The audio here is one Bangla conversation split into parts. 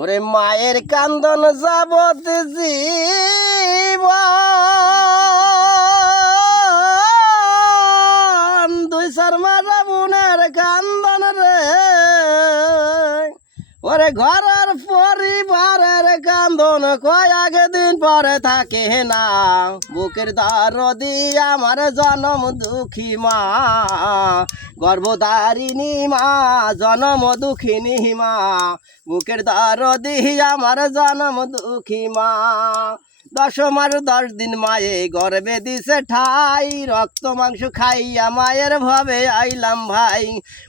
ওরে মায়ের কান্দন যাবত জীবন দুই চার মারা বোনের কান্দন রে ওরে ঘরের পরিবারের কান্দন কয়েক দিন পরে থাকে না বুকের দরদি আমার জনম দুঃখী মা গর্ভধারিণী মা জনম দুঃখিনী মা বুকের দরদি আমার জনম দুঃখী মা 10 মাস 10 দিন মায়ে গর্ভে দিছে ঠাই রক্ত মাংস খাইয়া মায়ের ভাবে আইলাম ভাই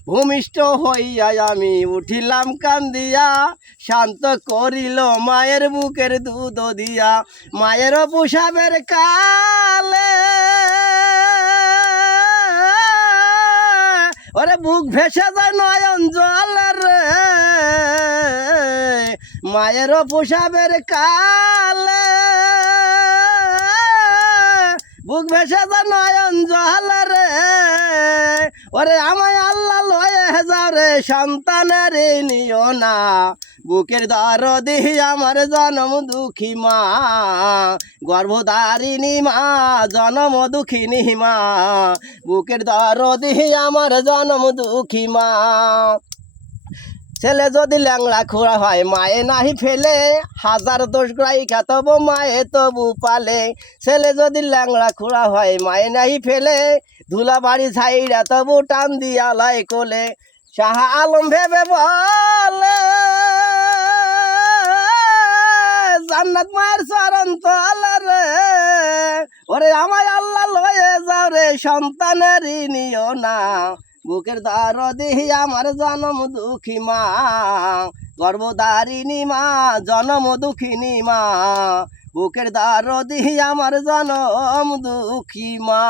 ভূমিষ্ঠ হইয়া আমি উঠিলাম কান্দিয়া শান্ত করিল মায়ের বুকের দুধ দিয়া মায়ের প্রসাবের কালে ওরে বুক ভেসে যায় নয়ন জলের রে মায়ের প্রসাবের কালে বুক ভেসে যায় নয়ন জলের রে ওরে আমায় আল্লাহ লয়ে যাও রে সন্তানের নিও না বুকের দরদি আমার জনম দুঃখী মা গর্ভধারিণী মা জনম দুঃখিনী মা বুকের দরদি আমার জনম দুঃখী মা ছেলে যদি ল্যাংড়া খোড়া হয় মায়ে নাহি ফেলে হাজার দোষ গ্রাহিকা তবু মায়ে তবু পালে ছেলে যদি ল্যাংড়া খোড়া হয় মায়ে নাহি ফেলে ধুলা বাড়ি ছাইড়া তবু টান দিয়া লাই কোলে শাহ আলম ভেবে বলে জান্নাত মায়ের চরণ তলে রে ওরে আমায় আল্লাহ লয়ে যাও রে সন্তানের নিও না বুকের দরদি আমার জনম দুঃখী মা গর্ভধারিণী মা জনম দুঃখিনী মা বুকের দরদি আমার জনম দুঃখী মা।